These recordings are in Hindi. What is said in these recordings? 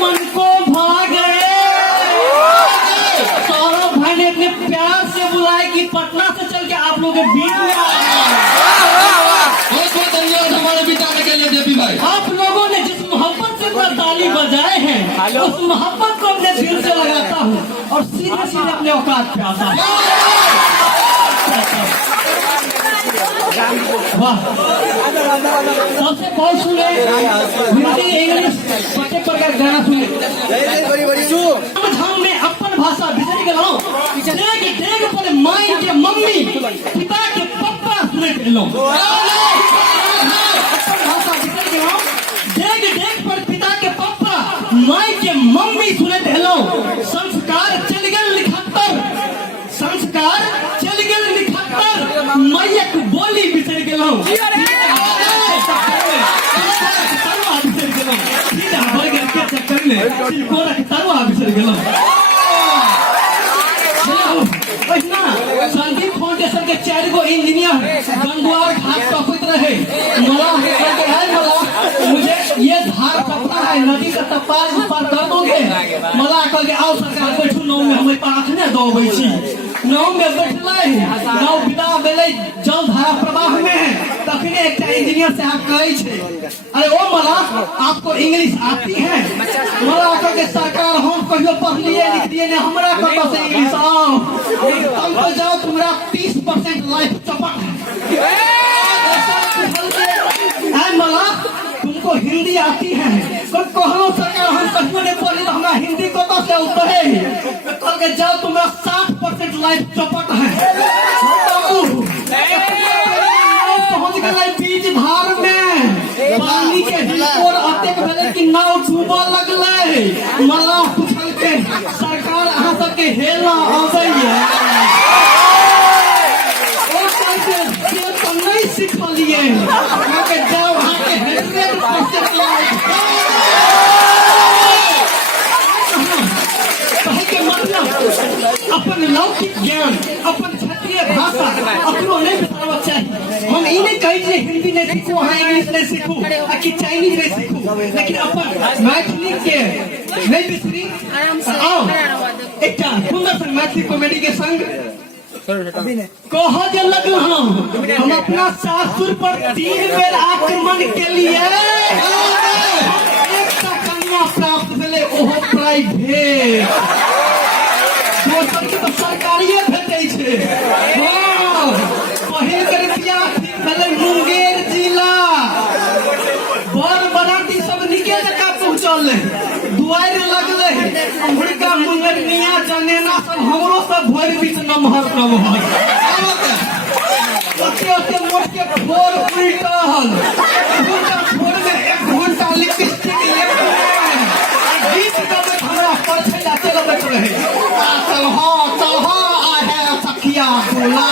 मन को भा गए। सौरभ भाई ने अपने प्यार से बुलाया कि पटना से चल के आप लोग के बीच में बहुत धन्यवाद हमारे बिताने के लिए देवी भाई। आप लोगों ने जिस मोहब्बत से अपना ताली बजाए हैं उस मोहब्बत को अपने दिल से लगाता हूँ और सीधे सीधे अपने औकात पे आता हूँ। वाह, सबसे बहुत सुने हिंदी इंग्लिश पटे पर का गाना सुने हम में अपन भाषा बिसर गलो। देख देख पर माई के मम्मी पिता के पप्पा सुने लो। अपन भाषा बिसर गलो। देख देख पर पिता के पप्पा माई के मम्मी सुने लो। संस्कार चल गए लिखतर, संस्कार चल गए लिखतर, मैयक बोली बिसर गलो। संदीप फाउंडेशन के 4 गो इंजीनियर गंगवार घाट टपत रहे। मला मुझे ये धार पता है नदी का तपार ऊपर कर दोगे। मला कल के आओ सरकार बैठू नाव में हमें पाखने दौड़े छी। नाव में बैठले नाव विदा भेले जल धारा प्रवाह में है। तखने एक इंजीनियर से आप कहे छे अरे ओ मला आपको इंग्लिश आती है? मला कह के सरकार हम कहियो पढ़ लिए लिख दिए ने हमरा कब से इंग्लिश आओ तुम तो जाओ तुम्हारा 30% लाइफ चपट है। मला तुमको हिंदी आती है? कहो सरकार हम कहियो ने पढ़ी तो हमरा हिंदी को तो से उतरे कह के जाओ तुम्हारा 60% लाइफ चपट है। पहुंच गए बीच धार में पानी के हिलोर अतेक भेले कि नाव डूबा लगले। मला पूछल के सरकार अहाँ सबके हेला आबैया? ओ कैसे से तो नहीं सिखलिए के जाओ अहाँ के 100% लाइफ कहे के मतलब अपन लौकिक ज्ञान अपन क्षेत्रीय भाषा अपनो नहीं बिसरवा चाहिए। हम ये नहीं कहे हिंदी नहीं सीखू हाँ इंग्लिश नहीं सीखू कि चाइनीज नहीं सीखू लेकिन अपन मैथिली के नहीं बिसरी। आओ एक सुंदर सा मैथिली कॉमेडी के संग कह जे लगल हम अपना सासुर पर 3 बेर आक्रमण के लिए एक कन्या प्राप्त भेले ओहो प्राइवेट दोसर के तो सरकारिये भेटै छै। पहिल के रुपया भेले मुंगेर जिला बर बराती सब निके जका पहुंचल दुआर लगले हुड़का मुंगरनिया जनेना सब हमरो सब भोर बीच नमहर नमहर ओते ओते मोट के भोर उल्टल हुड़का भोर में 1 घंटा लिपस्टिक लेके गीत गाबे हमरा पछे जाते लगत रहे। चलहा आ है सखिया बोला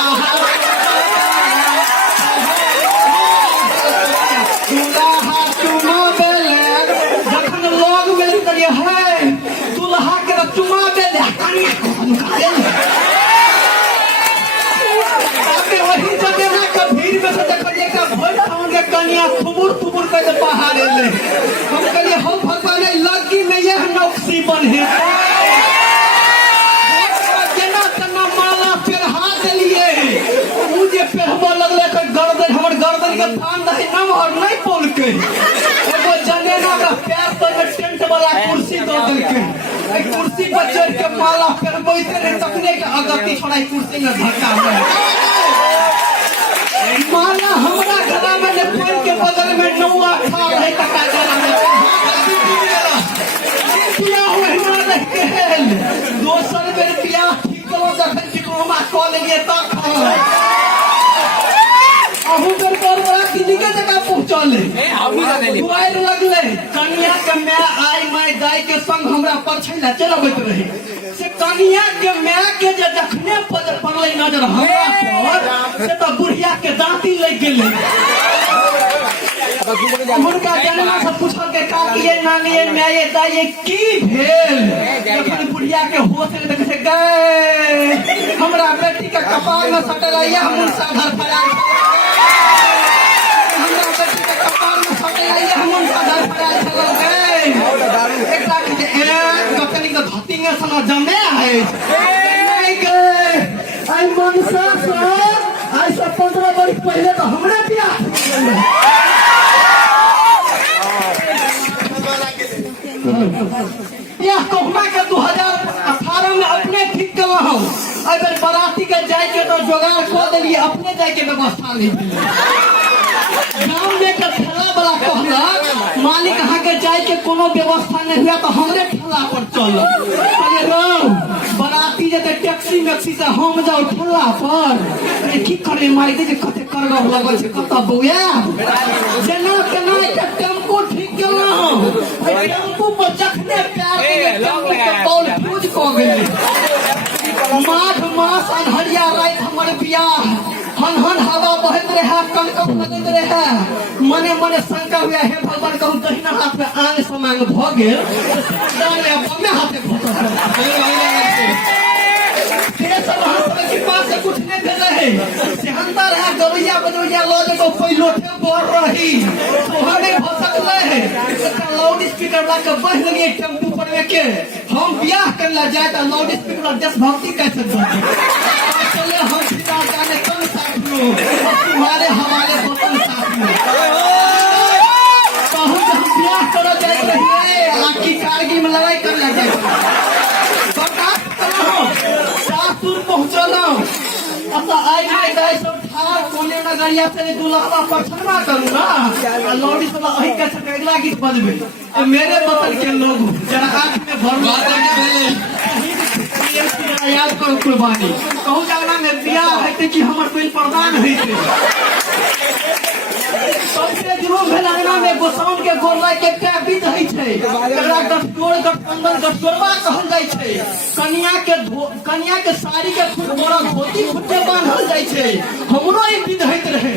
कनिया थुबुर थुबुर कर बाहर एले। हम कहलिए हो भगवान लगी में यह नौकसी बने जना तना माला पेरहा देलिए मुझे पेरहबा लगले के गर्दन हमर गर्दन के थान नहीं नमहर नहीं पोल के एगो जनेना का पैर पर टेंट वाला कुर्सी दो देलके ए कुर्सी पर चढ़ के माला पेरबैते रहे तखने के अगति छोड़ाई कुर्सी में धक्का मार माला हमरा गला में पेड़ के बगल में नौआ खा रहे टका किया हुए ना रखे दोसर बेर बियाह ठीक करो जखन डिप्लोमा कॉल लिए तक अहू बेर कर बड़ा किनिके जगह पहुंचल दुआर लगले कन्या के मैं आई मैं जाय के संग हमरा परछै ला चलबैत रहे से कन्या के मैं के जे जखने पड़ले नजर हमरा पर से तो बुढ़िया के दांती लग गेले। मुर्गा जनना से पूछल के काकिए नानिए माये दाये की भेल जखन बुढ़िया के होश में देखे से गए हमरा बेटी के कपाल में सटल यह मुंसा धर फरार हमरा बेटी के कपाल में सटल यह मुंसा धर फरार चल गए एक लाख सना जमे है नहीं गए आई मनसा सर आई सब 15 वर्ष पहले तो हमने किया यह कोहमा के 2018 में अपने ठीक कर रहा हूँ। अगर बाराती के जाए के तो जुगाड़ कर दिलिए, अपने जाए के व्यवस्था नहीं गाँव में का ठेला वाला कहला मालिक अहाँ के जाए के कोनो व्यवस्था नहीं हुआ तो हमरे ठेला पर चल बाराती जब टैक्सी मैक्सी से हम जाओ ठेला पर की करे मालिक जे कते करगर लगल छै कत बउया जेना केना के टेम्पू ठीक केला हम टेम्पू पर जखने प्यार के टेम्पू के बॉल फ्यूज क गेलै माघ मास अन्हरिया रात हमर बियाह हन हन हवा बहत रहे कंकड़ लगत रहे मने मने शंका हुआ हे भगवान कहूँ दहिना हाथ में आन समांग भ गेल बमे हाथे सब हाथ के पास से कुछ नहीं भेल रहे सेहंता रहा गवैया बजवैया लो जो पैलोठे बढ़ रही तोहरे भसक रहे लाउड स्पीकर ला के बह लगे टेम्पू पर के हम बियाह करला जाए तो लाउड स्पीकर देशभक्ति कैसे बोलते चले हम सीधा जाने कौन साथ लो तुम्हारे हमारे बतन साथ में कहूँ हम बियाह करो जाए रहिए आखी कारगिल में लड़ाई कर लगे सासुर पहुँचल अब तो आई में गए सब ठार कोने नगरिया से दुल्हा पछनवा करूँ ना लौड़ी सब अही के अगला गीत बजबे मेरे बतन के लोग जरा आँख में भर याद करो कुर्बानी कहूँ जाना में बियाह है कि हमारे कोई प्रदान है सबसे दिनों भेलाना में गोसाउन के गोरला के विध है एकरा गठजोड़ गठबंधन गठजोड़वा कहल जाइ छै कन्या के साड़ी के खूब बड़ा धोती खुट्टे बांधल जाइ छै हमरो ई विध होइत रहे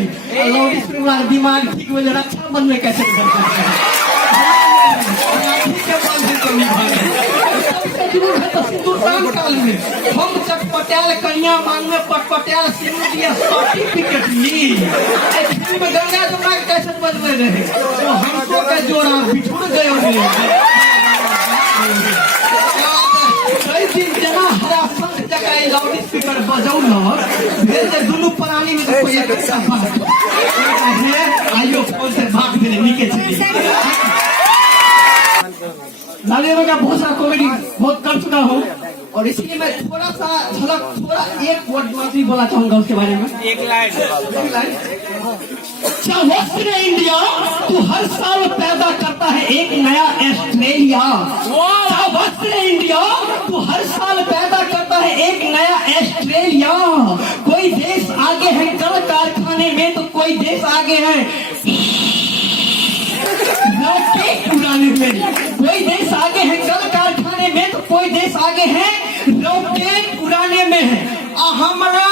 लौड़ी परिवार दिमाग ठीक भेल रक्षा बंधन में कैसे सिंदूरदान काल में हम चटपटाल कन्या मांग में पटपटाल सिंदूर दिया सर्टिफिकेट ली में गंगा जमुना कैसे बदले रहे तो हमको का जोड़ा बिछुड़ गए कई दिन जना हरा संग जगह लाउड स्पीकर बजौल भेल दुनू प्राणी में कोई एक आइयो फोन से भाग देने नीचे चली नालियों का बहुत सारा कॉमेडी बहुत कर चुका हूँ और इसलिए मैं थोड़ा सा झलक थोड़ा एक वर्ड भी बोला चाहूंगा उसके बारे में एक लाइन वस्त्र इंडिया तू हर साल पैदा करता है एक नया ऑस्ट्रेलिया वस्त्र इंडिया तू हर साल पैदा करता है एक नया ऑस्ट्रेलिया कोई देश आगे है कल कारखाने में तो कोई देश आगे है उड़ाने में कोई देश आगे है कल कारखाने में तो कोई देश आगे है रॉकेट उड़ाने में है हमारा